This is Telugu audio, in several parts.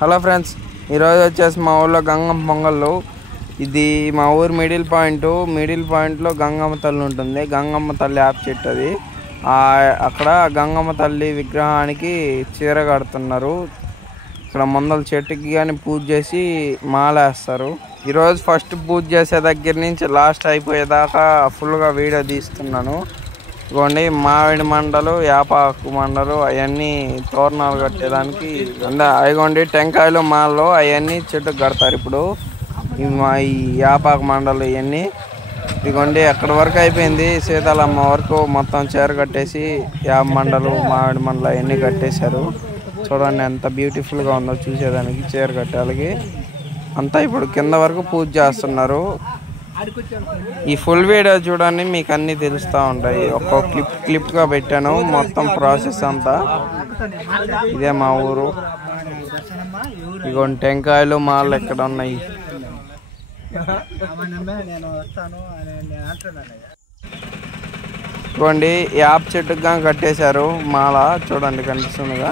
హలో ఫ్రెండ్స్, ఈరోజు వచ్చేసి మా ఊళ్ళో గంగమ్మ పొంగళ్ళు. ఇది మా ఊరు మిడిల్ పాయింట్లో గంగమ్మ తల్లి ఉంటుంది. గంగమ్మ తల్లి యాప్ చెట్టు అది. అక్కడ గంగమ్మ తల్లి విగ్రహానికి చీర కడుతున్నారు. ఇక్కడ ముందల చెట్టుకి కానీ పూజ చేసి మాలేస్తారు. ఈరోజు ఫస్ట్ పూజ చేసే దగ్గర నుంచి లాస్ట్ అయిపోయేదాకా ఫుల్గా వీడియో తీస్తున్నాను. ఇదిగోండి మామిడి మండలు, యాపాకు మండలు అవన్నీ తోరణాలు కట్టేదానికి అయిగోండి టెంకాయలు మాలలో అవన్నీ చెట్టుకు కడతారు. ఇప్పుడు ఈ యాపాకు మండలు ఇవన్నీ ఇదిగోండి అక్కడి వరకు అయిపోయింది. సీతాలమ్మ వరకు మొత్తం చీర కట్టేసి యాప మండలు, మామిడి మండలు అవన్నీ కట్టేశారు. చూడండి ఎంత బ్యూటిఫుల్గా ఉందో చూసేదానికి. చీర కట్టాలకి అంతా ఇప్పుడు కింద వరకు పూజ చేస్తున్నారు. ఈ ఫుల్ వీడియో చూడండి, మీకు అన్నీ తెలుస్తూ ఉంటాయి. ఒక్కొక్క క్లిప్గా పెట్టాను మొత్తం ప్రాసెస్ అంతా. ఇదే మా ఊరు. ఇగోండి టెంకాయలు మాలు ఎక్కడ ఉన్నాయి. ఇదిగోండి యాప చెట్టుగా కట్టేశారు మాల. చూడండి కనిపిస్తుందిగా.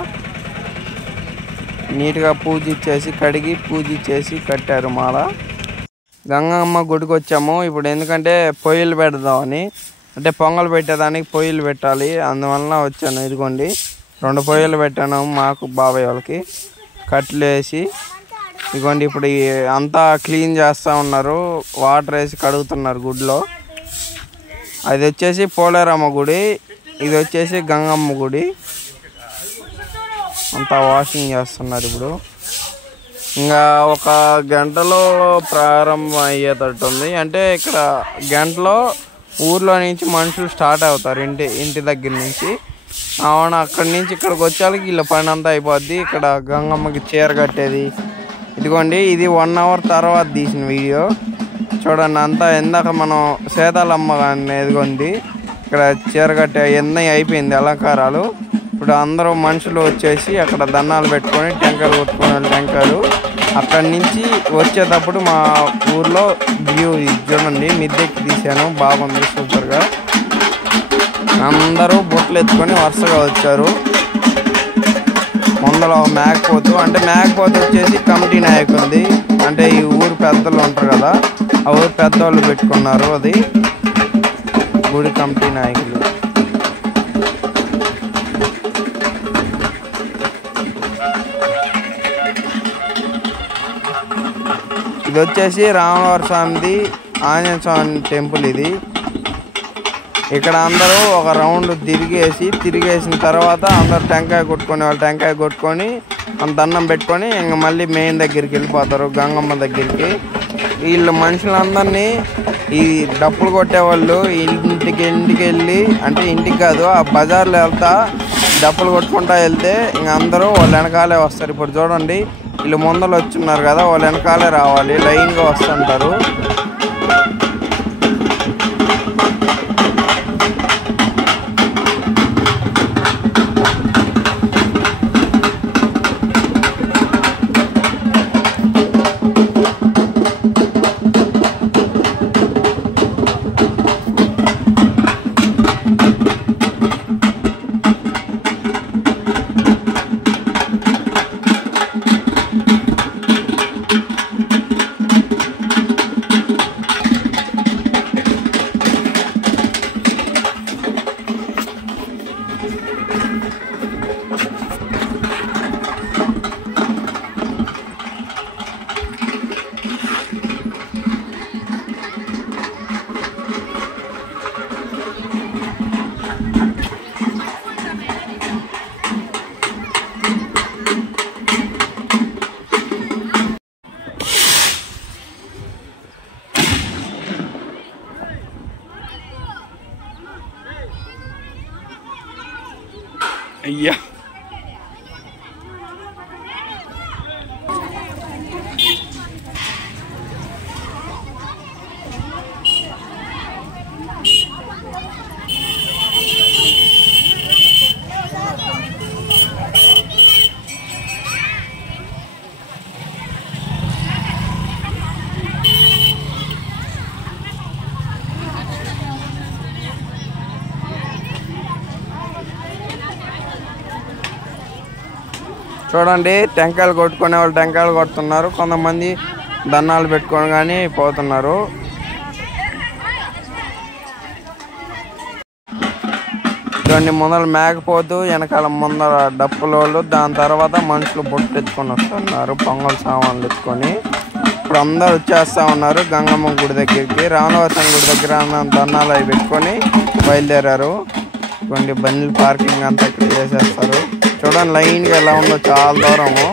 నీట్గా పూజ ఇచ్చేసి కడిగి పూజ ఇచ్చేసి కట్టారు మాల. గంగమ్మ గుడికి వచ్చాము ఇప్పుడు. ఎందుకంటే పొయ్యిలు పెడదామని, అంటే పొంగల్ పెట్టేదానికి పొయ్యిలు పెట్టాలి, అందువలన వచ్చాను. ఇదిగోండి 2 పొయ్యిలు పెట్టాను మాకు, బాబాయ్ వాళ్ళకి. కట్లు వేసి ఇదిగోండి ఇప్పుడు అంతా క్లీన్ చేస్తూ ఉన్నారు. వాటర్ వేసి కడుగుతున్నారు గుడిలో. అది వచ్చేసి పోలేరమ్మ గుడి, ఇది వచ్చేసి గంగమ్మ గుడి. అంతా వాషింగ్ చేస్తున్నారు ఇప్పుడు. ఇంకా 1 గంటలో ప్రారంభం అయ్యేటట్టు ఉంది. అంటే ఇక్కడ గంటలో ఊర్లో నుంచి మనుషులు స్టార్ట్ అవుతారు ఇంటి దగ్గర నుంచి. అవును, అక్కడి నుంచి ఇక్కడికి వచ్చేళ్ళకి వీళ్ళ పని అంతా అయిపోద్ది. ఇక్కడ గంగమ్మకి చీర కట్టేది. ఇదిగోండి ఇది 1 అవర్ తర్వాత తీసిన వీడియో. చూడండి అంతా ఇందాక మనం సీతాలమ్మ ఎదిగొంది. ఇక్కడ చీర కట్టే ఎన్ని అయిపోయింది అలంకారాలు. ఇప్పుడు అందరూ మనుషులు వచ్చేసి అక్కడ దండాలు పెట్టుకొని టెంకాయలు కొట్టుకునే టెంకాయలు. అక్కడి నుంచి వచ్చేటప్పుడు మా ఊర్లో వ్యూ చూడండి, మిద్దెక్కి తీసాను. బాగుంది సూపర్గా. అందరూ బొట్లు ఎత్తుకొని వరుసగా వచ్చారు. ముందర మేకపోతు, అంటే మేకపోతు వచ్చేసి కమిటీ నాయకులది. అంటే ఈ ఊరు పెద్దలు ఉంటారు కదా, ఆ ఊరు పెద్దవాళ్ళు పెట్టుకున్నారు. అది గుడి కమిటీ నాయకులు. ఇది వచ్చేసి రామవారి స్వామిది, ఆంజనేయ స్వామి టెంపుల్ ఇది. ఇక్కడ అందరూ ఒక రౌండ్ తిరిగేసిన తర్వాత అందరూ టెంకాయ కొట్టుకొని వాళ్ళు టెంకాయ కొట్టుకొని దండం పెట్టుకొని ఇంక మళ్ళీ మెయిన్ దగ్గరికి వెళ్ళిపోతారు, గంగమ్మ దగ్గరికి. వీళ్ళు మనుషులందరినీ ఈ డప్పులు కొట్టేవాళ్ళు ఇంటికి వెళ్ళి, అంటే ఇంటికి కాదు ఆ బజార్లో వెళ్తా డప్పులు కొట్టుకుంటా వెళ్తే ఇంక అందరూ వాళ్ళ వెనకాలే వస్తారు. ఇప్పుడు చూడండి వీళ్ళు ముందలు వచ్చున్నారు కదా, వాళ్ళ వెనకాలే రావాలి, లైన్గా వస్తుంటారు. చూడండి టెంకాయలు కొట్టుకునే వాళ్ళు టెంకాయలు కొడుతున్నారు, కొంతమంది దన్నాలు పెట్టుకొని కానీ పోతున్నారు. చూడండి ముందర మేకపోతూ వెనకాల ముందర డప్పులోళ్ళు, దాని తర్వాత మనుషులు బొట్టు ఎత్తుకొని వస్తున్నారు పొంగల్ సామాన్లు ఎత్తుకొని. ఇప్పుడు అందరు వచ్చేస్తా ఉన్నారు గంగమ్మ గుడి దగ్గరికి. రామవరం గుడి దగ్గర దన్నాలు అవి పెట్టుకొని బయలుదేరారు. చూడండి బండ్లు పార్కింగ్ అంతా ఇక్కడ చేసేస్తారు. చూడండి లైన్గా ఎలా ఉందో చాలా దూరము.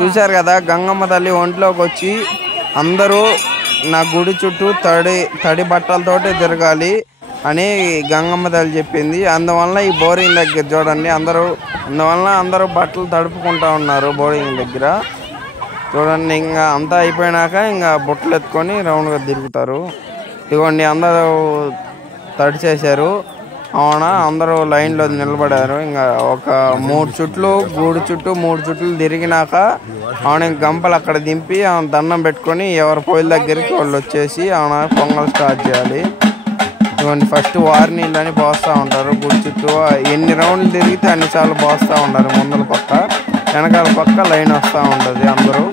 చూశారు కదా గంగమ్మ తల్లి ఒంట్లోకి వచ్చి అందరూ నా గుడి చుట్టూ తడి బట్టలతోటే తిరగాలి అని గంగమ్మ తల్లి చెప్పింది. అందువల్ల ఈ బోరింగ్ దగ్గర చూడండి అందరూ బట్టలు తడుపుకుంటా ఉన్నారు బోరింగ్ దగ్గర. చూడండి ఇంకా అంతా అయిపోయినాక ఇంకా బుట్టలు ఎత్తుకొని రౌండ్గా తిరుగుతారు. ఇదిగోండి అందరూ తడి చేశారు. అవునా అందరూ లైన్లో నిలబడారు. ఇంకా ఒక 3 చుట్లు గూడు చుట్టూ 3 చుట్లు తిరిగినాక అవున గంపలు అక్కడ దింపి దండం పెట్టుకొని ఎవరి పొయ్యిల దగ్గరికి వాళ్ళు వచ్చేసి అవున పొంగల్ స్టార్ట్ చేయాలి. ఇవన్నీ ఫస్ట్ వారి నీళ్ళని పోస్తూ ఉంటారు. గుడి చుట్టూ ఎన్ని రౌండ్లు తిరిగితే అన్నిసార్లు పోస్తూ ఉంటారు. ముందల పక్క వెనకాల పక్క లైన్ వస్తూ ఉంటుంది అందరూ.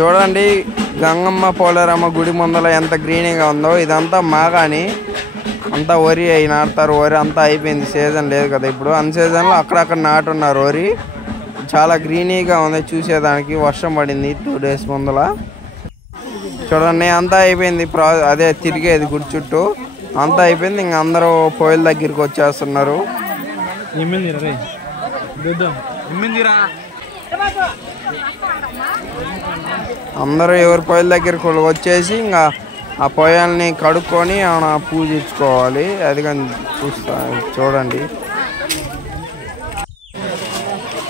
చూడండి గంగమ్మ పోలేరమ్మ గుడి ముందర ఎంత గ్రీనీగా ఉందో. ఇదంతా మాగాని అంతా వరి అయి నాటుతారు. వరి అంతా అయిపోయింది, సీజన్ లేదు కదా ఇప్పుడు. అన్ సీజన్లో అక్కడక్కడ నాటున్నారు వరి. చాలా గ్రీనీగా ఉంది చూసేదానికి. వర్షం పడింది 2 days ముందల. చూడండి అంతా అయిపోయింది. అదే తిరిగేది గుడి చుట్టూ అంతా అయిపోయింది. ఇంక అందరూ పొయ్యిల దగ్గరికి వచ్చేస్తున్నారు. అందరూ ఎవరి పొయ్యిల దగ్గరికి వచ్చేసి ఇంకా ఆ పొయ్యల్ని కడుక్కొని ఏమైనా పూజించుకోవాలి. అది కానీ చూడండి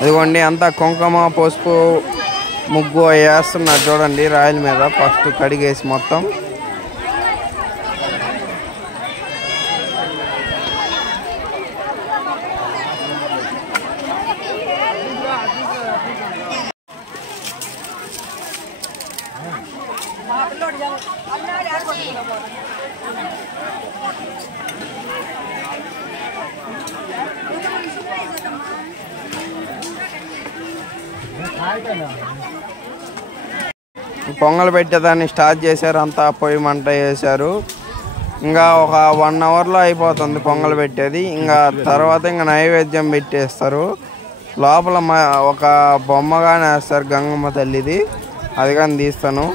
అదిగోండి అంతా కుంకుమ పసుపు ముగ్గు వేస్తున్నారు చూడండి రాయల మీద. ఫస్ట్ కడిగేసి మొత్తం పొంగల్ పెట్టేదాన్ని స్టార్ట్ చేశారు. అంతా పొయ్యి మంట వేశారు. ఇంకా ఒక 1 hourలో అయిపోతుంది పొంగల్ పెట్టేది. ఇంకా తర్వాత ఇంకా నైవేద్యం పెట్టేస్తారు. లోపల ఒక బొమ్మగానే వేస్తారు గంగమ్మ తల్లిది. అది కానీ తీస్తాను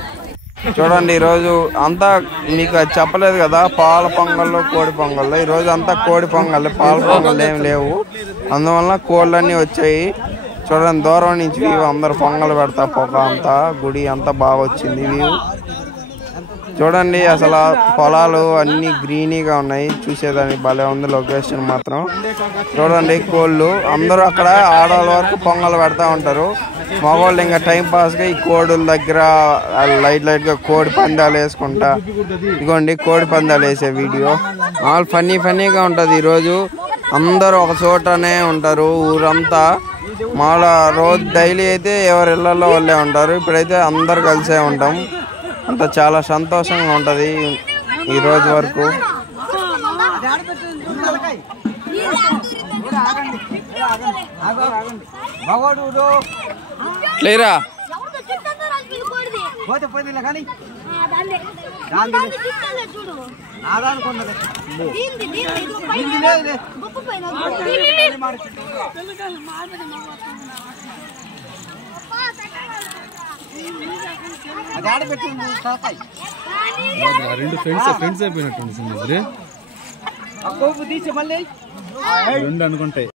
చూడండి. ఈరోజు అంతా మీకు చెప్పలేదు కదా పాల పొంగళ్ళు కోడి పొంగళ్ళు. ఈరోజు అంతా కోడి పొంగల్, పాల పొంగళ్ళు ఏమి లేవు. అందువల్ల కోళ్ళన్నీ వచ్చాయి. చూడండి దూరం నుంచి వ్యూ అందరు పొంగల్ పెడతా పొగ అంతా. గుడి అంతా బాగా వచ్చింది వ్యూ. చూడండి అసలు పొలాలు అన్ని గ్రీనీగా ఉన్నాయి, చూసేదానికి భలే ఉంది లొకేషన్ మాత్రం. చూడండి కోళ్ళు అందరూ అక్కడ ఆడవాళ్ళ వరకు పొంగల్ పెడతా ఉంటారు, మగవాళ్ళు ఇంకా టైం పాస్గా ఈ కోడుల దగ్గర లైట్గా కోడి పందాలు వేసుకుంటా. ఇదిగోండి కోడి పందాలు వేసే వీడియో ఆల్ ఫన్నీగా ఉంటుంది. ఈరోజు అందరూ ఒక చోటనే ఉంటారు, ఊరంతా మామూలు రోజు డైలీ అయితే ఎవరి ఇళ్లలో వాళ్ళే ఉంటారు, ఇప్పుడైతే అందరు కలిసే ఉంటాం. అంత చాలా సంతోషంగా ఉంటుంది ఈ రోజు వరకు. క్లియరా రెండు ఫ్రెండ్స్ అయిపోయినట్టు అనుకుంటాయి.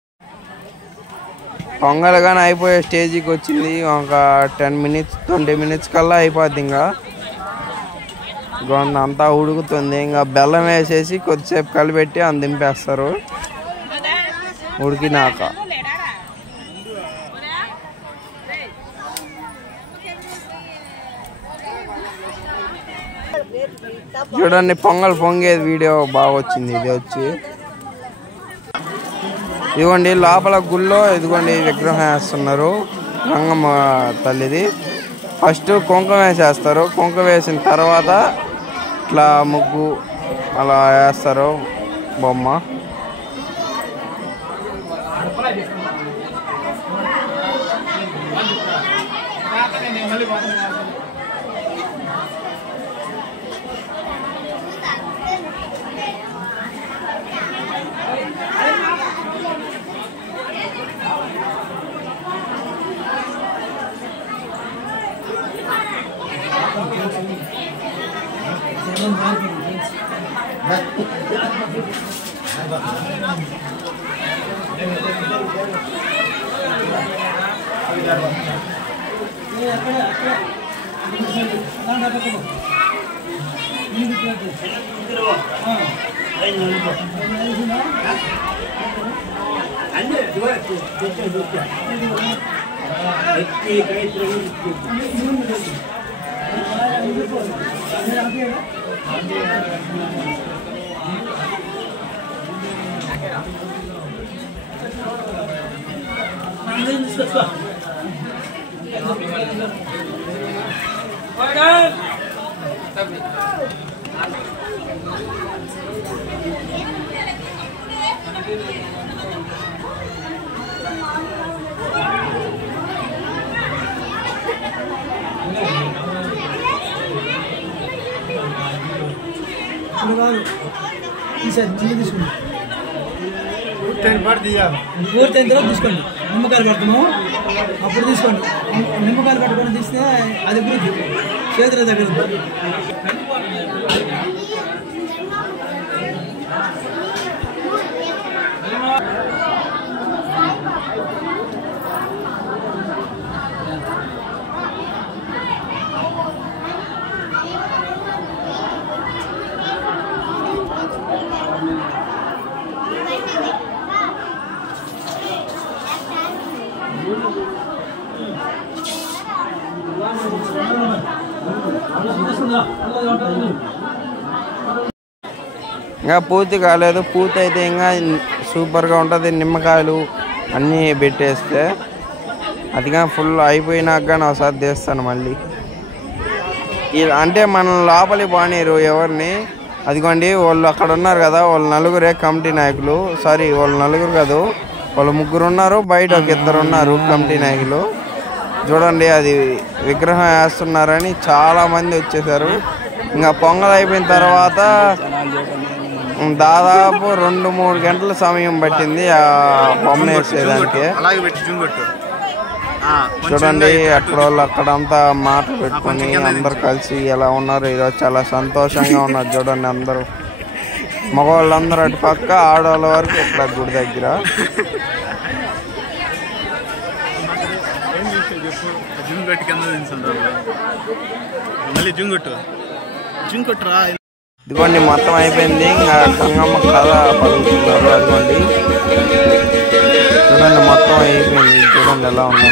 పొంగల్ కానీ అయిపోయే స్టేజ్కి వచ్చింది, ఒక 10-20 minutes కల్లా అయిపోద్ది. ఇంకా గొంత అంతా ఉడుకుతుంది, ఇంకా బెల్లం వేసేసి కొద్దిసేపు కలిపెట్టి అని దింపేస్తారు ఉడికినాక. చూడండి పొంగల్ పొంగేది వీడియో బాగా వచ్చింది. ఇది వచ్చి ఇదిగోండి లోపల గుళ్ళో ఇదిగోండి విగ్రహం వేస్తున్నారు గంగమ్మ తల్లిది. ఫస్ట్ కుంకుమ వేసేస్తారు, కుంకుమ వేసిన తర్వాత ఇట్లా ముగ్గు అలా వేస్తారు బొమ్మ. తీసుకోండి నిమ్మకాయలు కడతాము, అప్పుడు తీసుకోండి. నిమ్మకాయలు కట్టుకొని తీస్తే అది చేతుల దగ్గర ఇంకా పూర్తి కాలేదు, పూర్తి అయితే ఇంకా సూపర్గా ఉంటుంది. నిమ్మకాయలు అన్నీ పెట్టేస్తే అదిగా ఫుల్ అయిపోయినాక కానీ ఒకసారి తీస్తాను మళ్ళీ. అంటే మనం లోపలికి బాగానేరు ఎవరిని. అదిగోండి వాళ్ళు అక్కడ ఉన్నారు కదా, వాళ్ళు నలుగురే కమిటీ నాయకులు. సారీ వాళ్ళు నలుగురు కాదు, వాళ్ళు ముగ్గురు ఉన్నారు, బయట ఒక ఇద్దరు ఉన్నారు కమిటీ నాయకులు. చూడండి అది విగ్రహం వేస్తున్నారని చాలామంది వచ్చేసారు. ఇంకా పొంగల్ అయిపోయిన తర్వాత దాదాపు 2-3 గంటల సమయం పట్టింది ఆ బొమ్మ వేసేదానికి. చూడండి అక్కడ వాళ్ళు అక్కడంతా మాటలు పెట్టుకొని అందరు కలిసి ఎలా ఉన్నారు. ఈరోజు చాలా సంతోషంగా ఉన్నారు. చూడండి అందరూ మగవాళ్ళందరూ అటు పక్క, ఆడవాళ్ళ వరకు ఇక్కడ గుడి దగ్గర. ఇదిగోండి మొత్తం అయిపోయింది. ఇంకా గంగమ్మ కథ పలుకుతున్నారు. అదిగోండి చూడండి మొత్తం అయిపోయింది. చూడండి ఎలా ఉందో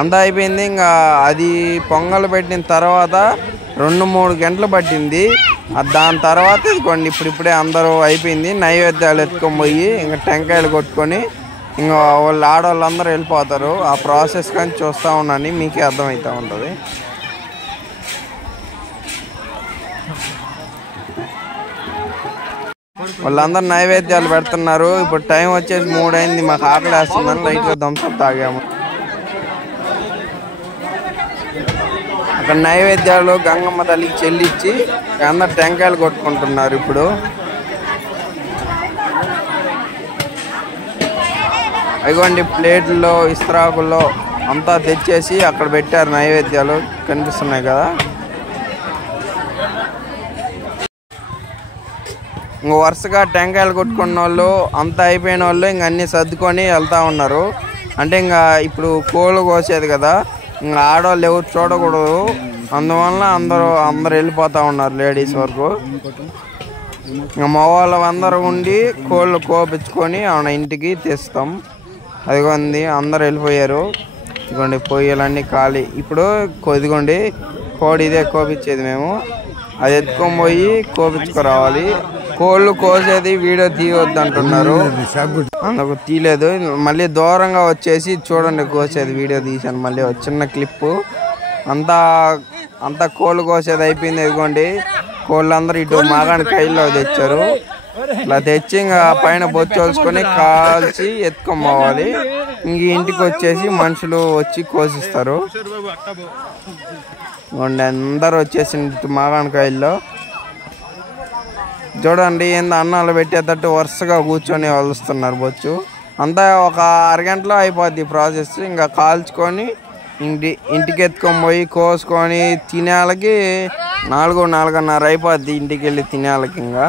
అంతా అయిపోయింది. ఇంకా అది పొంగల్ పెట్టిన తర్వాత 2-3 గంటలు పట్టింది. దాని తర్వాత ఇదిగోండి ఇప్పుడిప్పుడే అందరూ అయిపోయింది. నైవేద్యాలు ఎత్తుకొని పోయి ఇంకా టెంకాయలు కొట్టుకొని ఇంకా వాళ్ళు ఆడవాళ్ళందరూ వెళ్ళిపోతారు. ఆ ప్రాసెస్ కానీ చూస్తూ ఉన్నాను, మీకే అర్థమవుతూ ఉంటుంది. వాళ్ళందరూ నైవేద్యాలు పెడుతున్నారు. ఇప్పుడు టైం వచ్చేసి 3 అయింది. మాకు ఆకలి వేస్తుందని లైట్గా థమ్స్అప్ తాగాము. అక్కడ నైవేద్యాలు గంగమ్మ తల్లికి చెల్లించి అందరు టెంకాయలు కొట్టుకుంటున్నారు. ఇప్పుడు అదిగోండి ప్లేట్లో ఇస్త్రాకుల్లో అంతా తెచ్చేసి అక్కడ పెట్టారు. నైవేద్యాలు కనిపిస్తున్నాయి కదా. ఇంక వరుసగా టెంకాయలు కొట్టుకున్న వాళ్ళు అంతా అయిపోయిన వాళ్ళు ఇంక అన్నీ సర్దుకొని వెళ్తూ ఉన్నారు. అంటే ఇంకా ఇప్పుడు కోళ్ళు కోసేది కదా, ఇంకా ఆడవాళ్ళు ఎవరు చూడకూడదు. అందువల్ల అందరూ వెళ్ళిపోతూ ఉన్నారు లేడీస్ వరకు. ఇంకా మగవాళ్ళు అందరూ ఉండి కోళ్ళు కోపించుకొని ఆమె ఇంటికి తెస్తాం. అదిగోండి అందరు వెళ్ళిపోయారు. ఇదిగోండి పొయ్యిలన్నీ ఖాళీ. ఇప్పుడు ఇదిగోండి కోడి ఇదే కోపించేది. మేము అది ఎత్తుకొని పోయి కోపించుకురావాలి. కోళ్ళు కోసేది వీడియో తీయవద్దు అంటున్నారు, అందుకు తీయలేదు. మళ్ళీ దూరంగా వచ్చేసి చూడండి కోసేది వీడియో తీసాను. మళ్ళీ ఒక చిన్న క్లిప్పు. అంతా కోళ్ళు కోసేది అయిపోయింది. ఇదిగోండి కోళ్ళందరూ ఇటు మాగాని కైల్లో తెచ్చారు. ఇలా తెచ్చి ఇంకా పైన బొచ్చోల్చుకొని కాల్చి ఎత్తుకొని పోవాలి. ఇంక ఇంటికి వచ్చేసి మనుషులు వచ్చి కోసిస్తారు. అందరు వచ్చేసి మాగాని కైల్లో చూడండి ఏందో అన్నాలు పెట్టేటట్టు వరుసగా కూర్చొని వలుస్తున్నారు బొచ్చు. అంతా ఒక అరగంటలో అయిపోద్ది ప్రాసెస్. ఇంకా కాల్చుకొని ఇంటికి ఎత్తుకొని పోయి కోసుకొని తినేళ్ళకి 4-4:30 అయిపోద్ది ఇంటికి వెళ్ళి తినేళ్ళకి. ఇంకా